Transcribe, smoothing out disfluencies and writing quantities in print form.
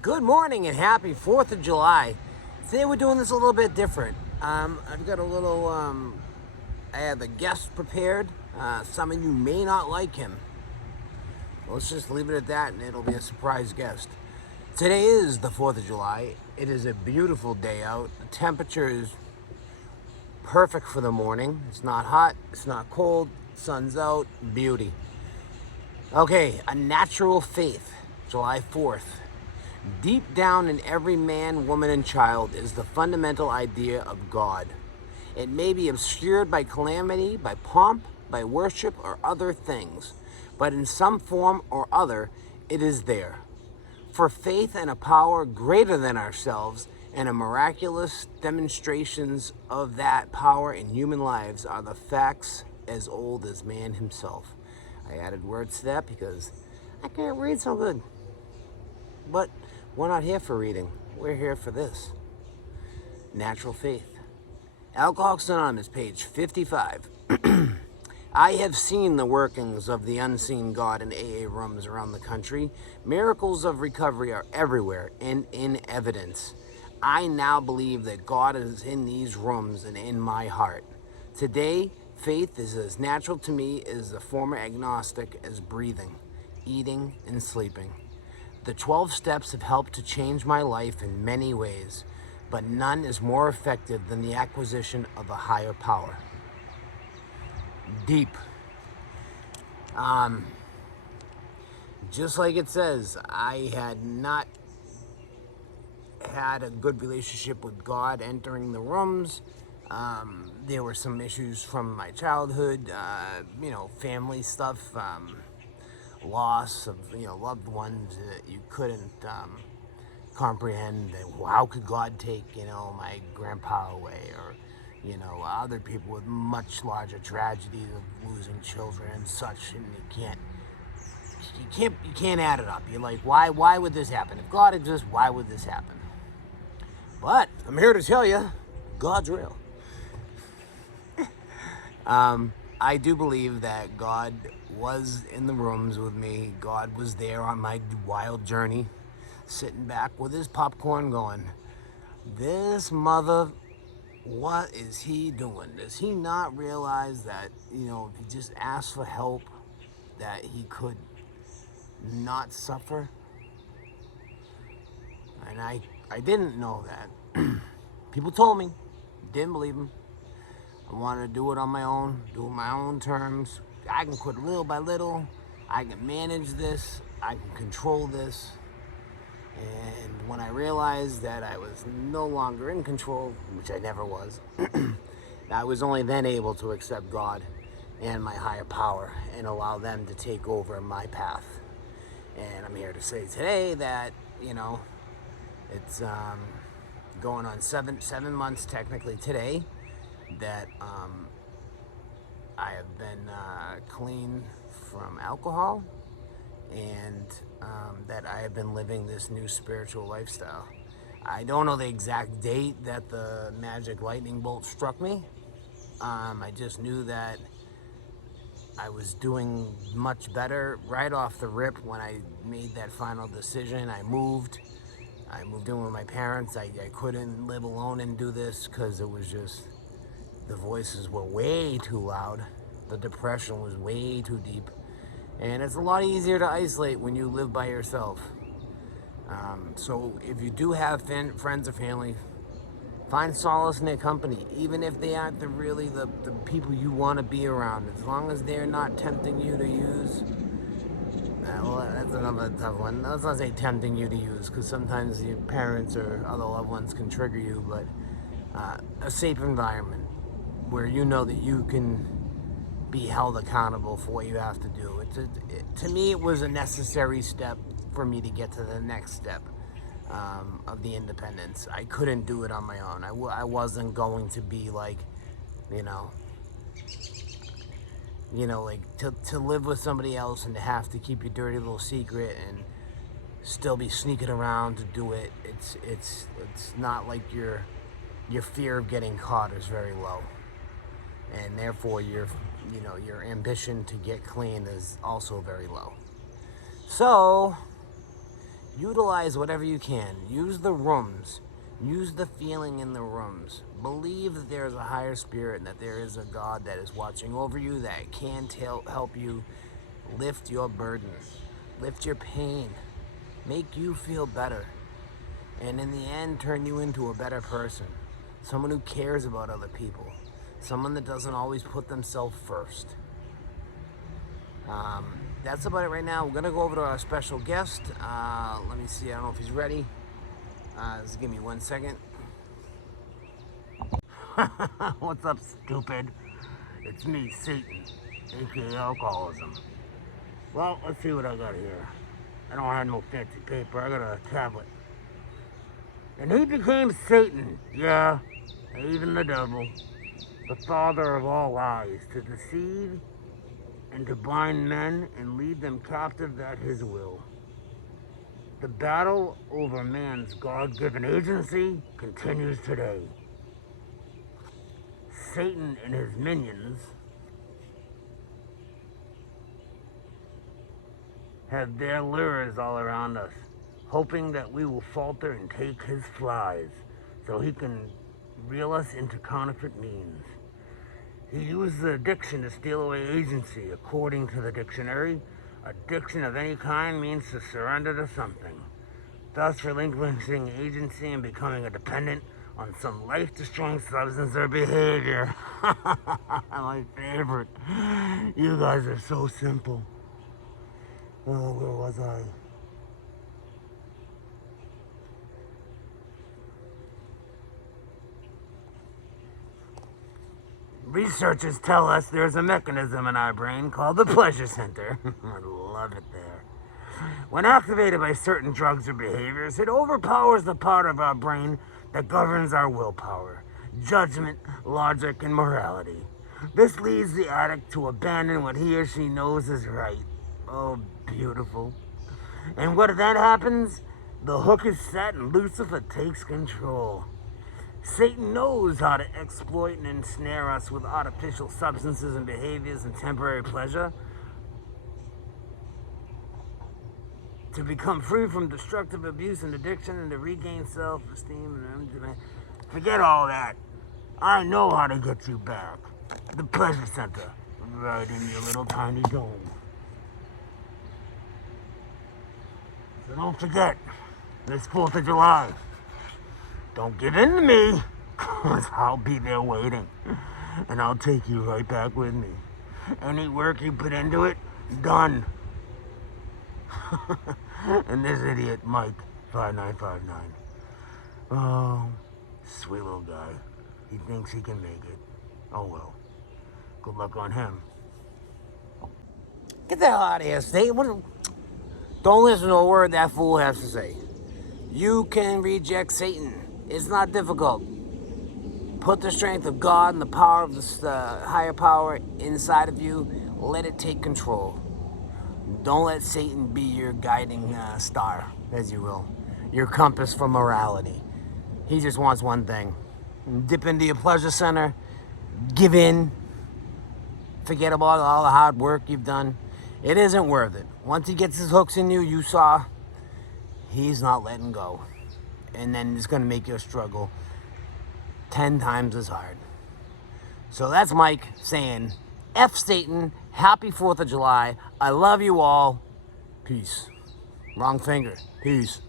Good morning and happy 4th of July. Today we're doing this a little bit different. I've got a little, I have a guest prepared. Some of you may not like him. Let's just leave it at that and it'll be a surprise guest. Today is the 4th of July. It is a beautiful day out. The temperature is perfect for the morning. It's not hot, it's not cold, sun's out, beauty. Okay, a natural faith, July 4th. Deep down in every man, woman, and child is the fundamental idea of God. It may be obscured by calamity, by pomp, by worship, or other things, but in some form or other, it is there. For faith and a power greater than ourselves and a miraculous demonstrations of that power in human lives are the facts as old as man himself. I added words to that because I can't read so good. But we're not here for reading. We're here for this. Natural faith. Alcoholics Anonymous, page 55. I have seen the workings of the unseen God in AA rooms around the country. Miracles of recovery are everywhere and in evidence. I now believe that God is in these rooms and in my heart. Today, faith is as natural to me as the former agnostic as breathing, eating, and sleeping. The 12 steps have helped to change my life in many ways, but none is more effective than the acquisition of a higher power. Deep. Just like it says, I had not had a good relationship with God entering the rooms. There were some issues from my childhood, family stuff, loss of loved ones that you couldn't comprehend. How could God take my grandpa away, or other people with much larger tragedies of losing children and such, and you can't add it up. You're like, why would this happen? If God exists, why would this happen? But I'm here to tell you, God's real. I do believe that God was in the rooms with me. God was there on my wild journey, sitting back with his popcorn going, this mother, what is he doing? Does he not realize that, if he just asked for help, that he could not suffer? And I didn't know that. People told me, didn't believe him. I wanted to do it on my own, do it on my own terms. I can quit little by little. I can manage this. I can control this. And when I realized that I was no longer in control, which I never was, I was only then able to accept God and my higher power and allow them to take over my path. And I'm here to say today that, it's going on seven months technically today that I have been clean from alcohol, and that I have been living this new spiritual lifestyle. I don't know the exact date that the magic lightning bolt struck me. I just knew that I was doing much better right off the rip when I made that final decision. I moved in with my parents. I couldn't live alone and do this because it was just, the voices were way too loud. The depression was way too deep. And it's a lot easier to isolate when you live by yourself. So if you do have friends or family, find solace in their company, even if they aren't the people you want to be around. As long as they're not tempting you to use. Well, that's another tough one. Let's not say tempting you to use, because sometimes your parents or other loved ones can trigger you, but a safe environment where you know that you can be held accountable for what you have to do. To me, it was a necessary step for me to get to the next step of the independence. I couldn't do it on my own. I wasn't going to be like, like to live with somebody else and to have to keep your dirty little secret and still be sneaking around to do it. It's not like your fear of getting caught is very low, and therefore your ambition to get clean is also very low. So Utilize whatever you can. Use the rooms. Use the feeling in the rooms. Believe that there is a higher spirit and that there is a God that is watching over you, that can help you lift your burden, lift your pain, make you feel better, and in the end, turn you into a better person. Someone who cares about other people. Someone that doesn't always put themselves first. That's about it right now. We're going to go over to our special guest. Let me see. I don't know if he's ready. Just give me 1 second. What's up, stupid? It's me, Satan, aka alcoholism. Well, let's see what I got here. I don't have no fancy paper. I got a tablet. And he became Satan, yeah, even the devil, the father of all lies, to deceive and to bind men and lead them captive at his will. The battle over man's God-given agency continues today. Satan and his minions have their lures all around us, hoping that we will falter and take his flies so he can reel us into counterfeit means. He uses addiction to steal away agency. According to the dictionary, addiction of any kind means to surrender to something, thus relinquishing agency and becoming a dependent on some life-destroying substance or behavior. My favorite. You guys are so simple. Oh, where was I? Researchers tell us there's a mechanism in our brain called the pleasure center. I love it there. When activated by certain drugs or behaviors, it overpowers the part of our brain that governs our willpower, judgment, logic, and morality. This leads the addict to abandon what he or she knows is right. Oh, beautiful. And what then happens? The hook is set and Lucifer takes control. Satan knows how to exploit and ensnare us with artificial substances and behaviors and temporary pleasure. To become free from destructive abuse and addiction and to regain self-esteem and forget all that. I know how to get you back. The pleasure center, right in your little tiny dome. So don't forget, this 4th of July, don't give in to me, because I'll be there waiting. And I'll take you right back with me. Any work you put into it, done. And this idiot, Mike, 5959. Oh, sweet little guy. He thinks he can make it. Oh well. Good luck on him. Get the hell out of here, Satan. Don't listen to a word that fool has to say. You can reject Satan. It's not difficult. Put the strength of God and the power of the higher power inside of you. Let it take control. Don't let Satan be your guiding star, as you will. Your compass for morality. He just wants one thing. Dip into your pleasure center. Give in. Forget about all the hard work you've done. It isn't worth it. Once he gets his hooks in you, you saw, he's not letting go. And then it's going to make your struggle 10 times as hard. So that's Mike saying, F Satan, happy 4th of July. I love you all. Peace. Wrong finger. Peace.